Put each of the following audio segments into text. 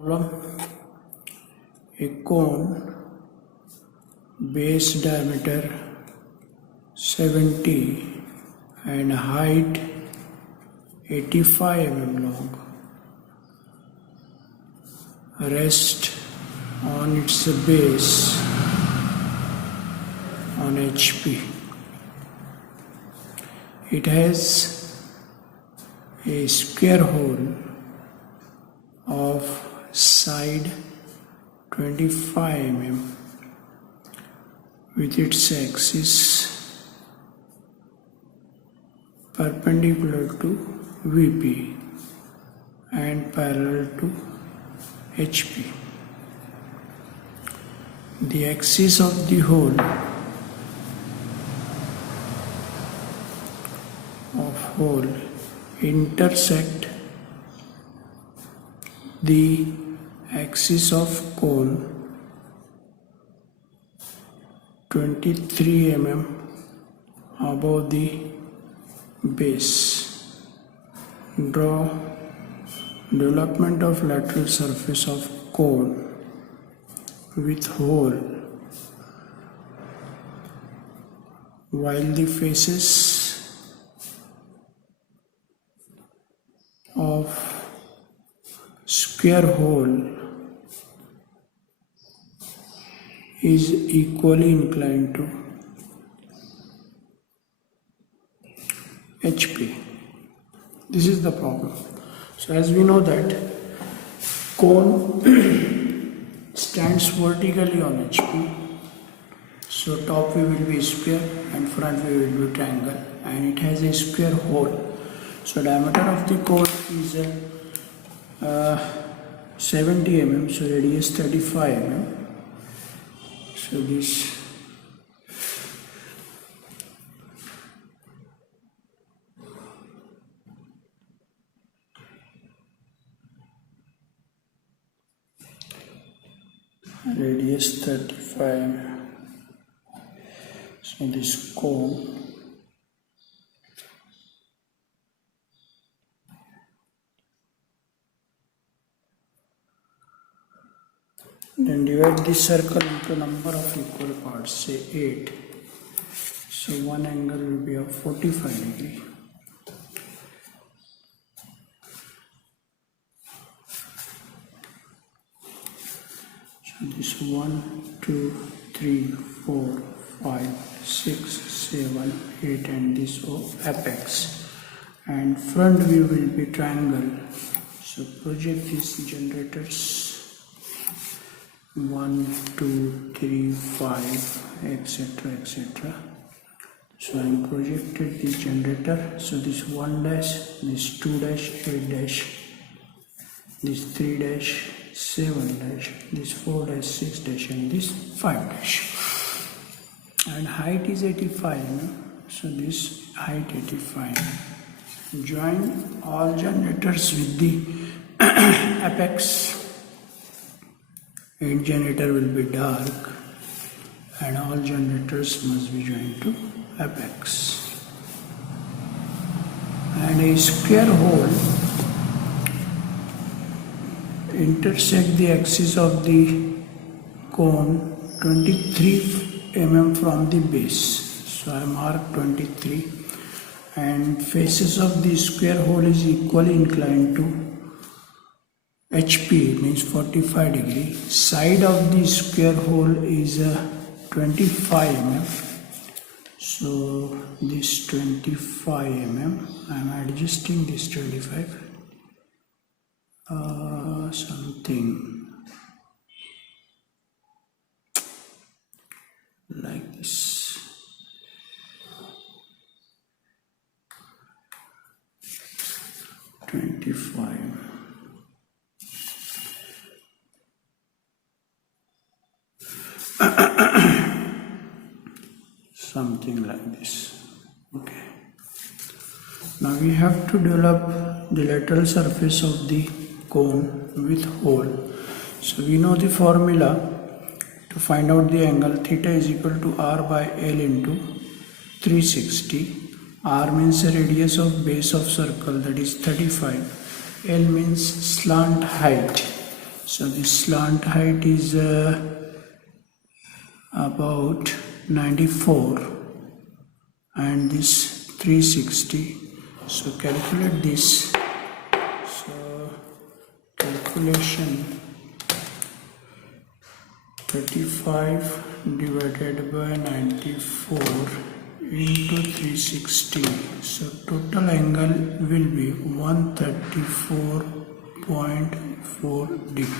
Problem: a cone, base diameter 70 and height 85 mm long, rest on its base on HP. It has a square hole of side 25 mm with its axis perpendicular to VP and parallel to HP. The axis of the hole intersect the axis of cone 23 mm above the base. Draw development of lateral surface of cone with hole while the faces of square hole is equally inclined to HP. This is the problem. So as we know that cone stands vertically on HP. So top view will be square and front view will be triangle, and it has a square hole. So diameter of the cone is 70 mm, so radius 35 mm. So this radius 35 mm. So this cone then divide this circle into number of equal parts, say 8. So one angle will be of 45 degree. So this 1, 2, 3, 4, 5, 6, 7, 8 and this apex. And front view will be triangle. So project these generators 1, 2, 3, 5, etc. etc. So I am projected this generator. So this 1 dash, this 2 dash, 8 dash, this 3 dash, 7 dash, this 4 dash, 6 dash and this 5 dash. And height is 85, no? So this height 85. Join all generators with the apex. 8 generator will be dark and all generators must be joined to apex. And a square hole intersect the axis of the cone 23 mm from the base. So I mark 23, and faces of the square hole is equally inclined to HP, means 45 degree. Side of the square hole is 25 mm. So this 25 mm, I am adjusting this 25 something like this. Something like this. Okay. Now we have to develop the lateral surface of the cone with hole. So we know the formula to find out the angle. Theta is equal to R by L into 360. R means the radius of base of circle, that is 35. L means slant height. So the slant height is about 94 and this 360. So calculate this. So calculation 35 divided by 94 into 360. So total angle will be 134.4 degree.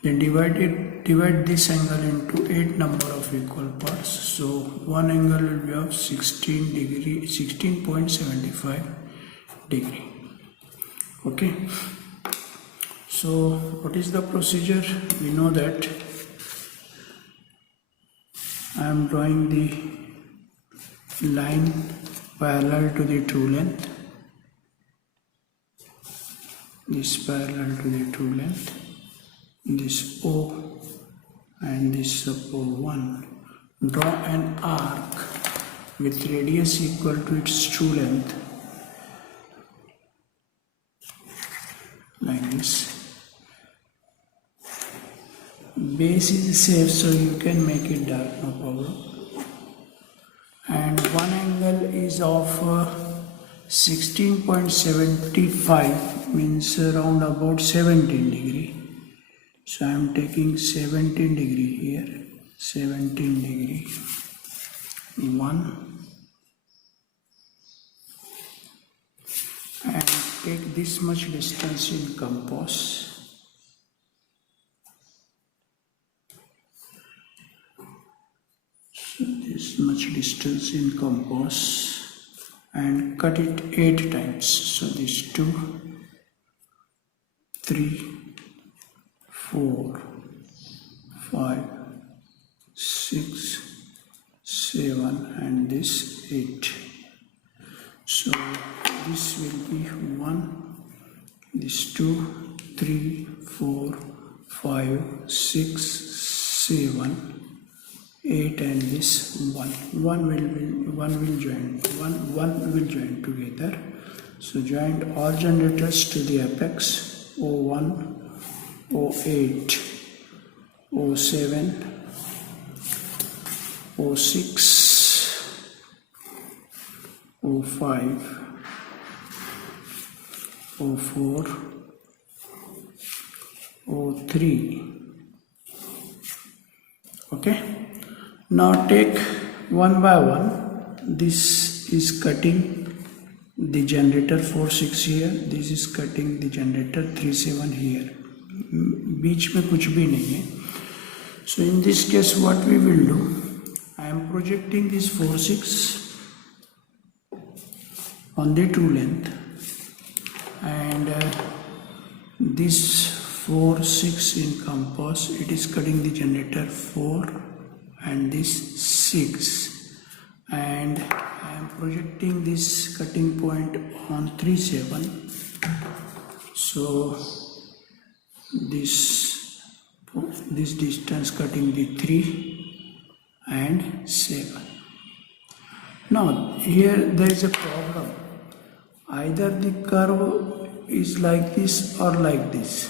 Then divide this angle into 8 number of equal parts. So one angle will be of 16.75 degree. Okay. So what is the procedure? We know that I am drawing the line parallel to the true length. This parallel to the true length. This O and this O1. Draw an arc with radius equal to its true length, like this. Base is safe, so you can make it dark, no problem. And one angle is of 16.75, means around about 17 degree. So I am taking 17 degree here, 17 degree, 1, and take this much distance in compass. So this much distance in compass and cut it 8 times. So this 2, 3, 4, 5, 6, 7 and this 8. So this will be 1, this 2, 3, 4, 5, 6, 7, 8 and this 1. One will join together. So join all generators to the apex. O1, O8, O7, O6, O5, O4, O3. Okay. Now take one by one. This is cutting the generator 4-6 here. This is cutting the generator 3-7 here. बीच में कुछ भी नहीं है. So in this case what we will do, I am projecting this 4-6 on the true length, and this 4-6 in compass, it is cutting the generator 4 and this 6, and I am projecting this cutting point on 3-7. So this distance cutting the 3 and 7. Now here there is a problem. Either the curve is like this or like this.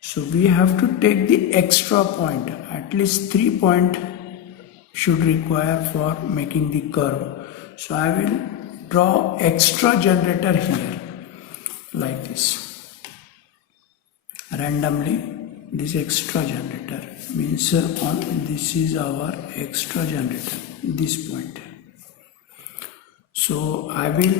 So we have to take the extra point. At least 3 points should require for making the curve. So I will draw extra generator here like this. Randomly, this extra generator means this is our extra generator, this point. So I will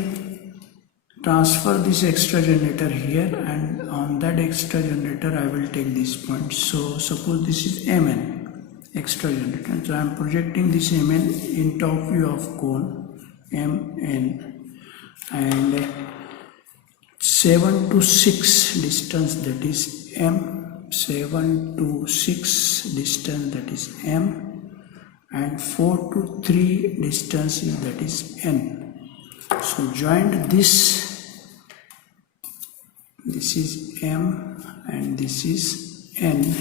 transfer this extra generator here, and on that extra generator I will take this point. So suppose this is Mn, extra generator. So I am projecting this Mn in top view of cone Mn, and 7 to 6 distance, that is M, 7 to 6 distance, that is M, and 4 to 3 distance, that is N. So join this is M and this is N.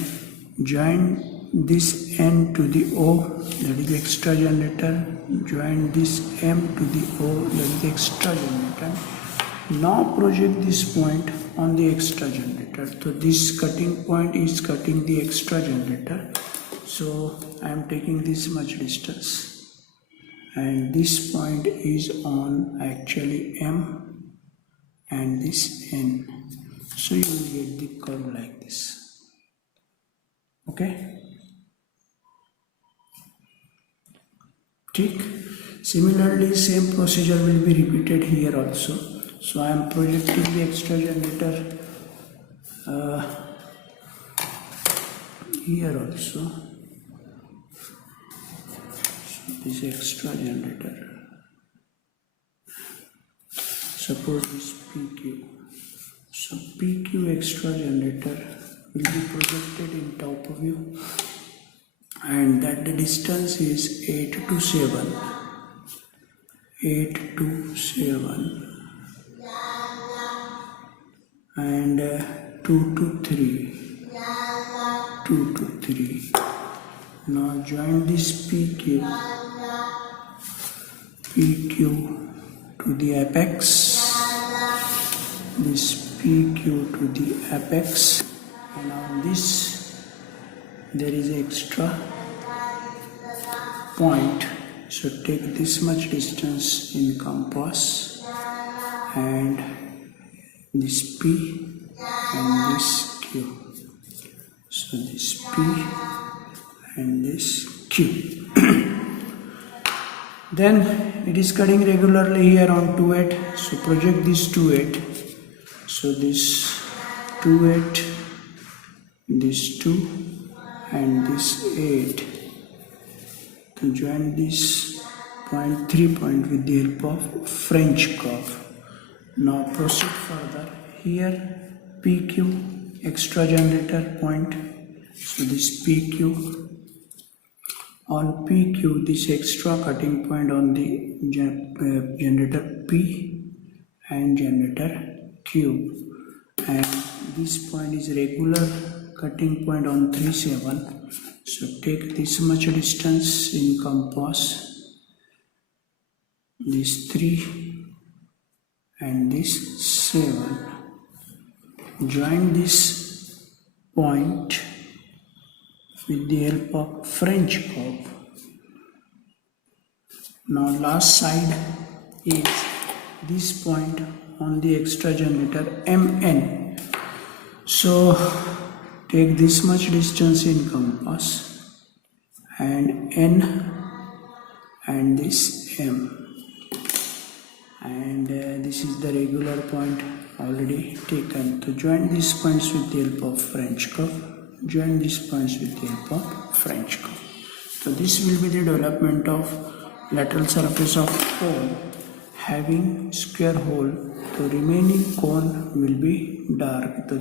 Join this N to the O, that is the extra generator. Join this M to the O, that is the extra generator. Now project this point on the extra generator. So this cutting point is cutting the extra generator. So I am taking this much distance, and this point is on actually M and this N. So you will get the curve like this. Okay. Tick. Similarly, same procedure will be repeated here also. So I am projecting the extra generator here also. So this extra generator. Suppose this PQ. So PQ extra generator will be projected in top view, and that the distance is 8 to 7. 8 to 7 and 2 to 3. 2 to 3. Now join this PQ to the apex, this PQ to the apex, and on this there is extra point. So take this much distance in compass, and this P and this Q. So this P and this Q. Then it is cutting regularly here on 2/8. So project this 2/8. So this 2/8, this 2 and this 8. To join this point 3 point with the help of French curve. Now proceed further. Here PQ extra generator point. So this PQ. On PQ, this extra cutting point on the generator P and generator Q, and this point is regular cutting point on 3/7. So take this much distance in compass, this 3 and this 7. Join this point with the help of French curve. Now last side is this point on the extra generator MN. So take this much distance in compass and N and this M, and this is the regular point already taken. To join these points with the help of French curve. Join these points with the help of French curve. So this will be the development of lateral surface of cone having square hole. The remaining cone will be dark.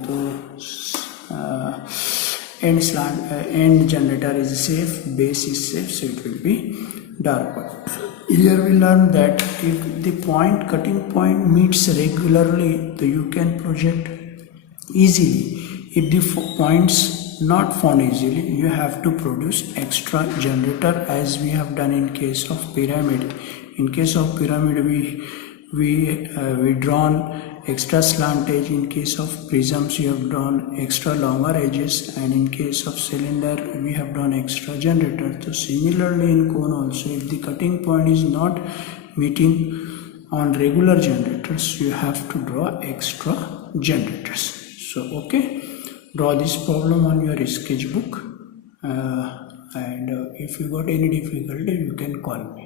End generator is safe, base is safe, so it will be dark. Here we learn that if the cutting point meets regularly, so you can project easily. If the points not found easily, you have to produce extra generator, as we have done in case of pyramid. In case of pyramid, we drawn extra slant edge. In case of prisms, you have drawn extra longer edges, and in case of cylinder, we have drawn extra generator. So similarly in cone also, if the cutting point is not meeting on regular generators, you have to draw extra generators. So okay, draw this problem on your sketchbook, and if you got any difficulty, you can call me.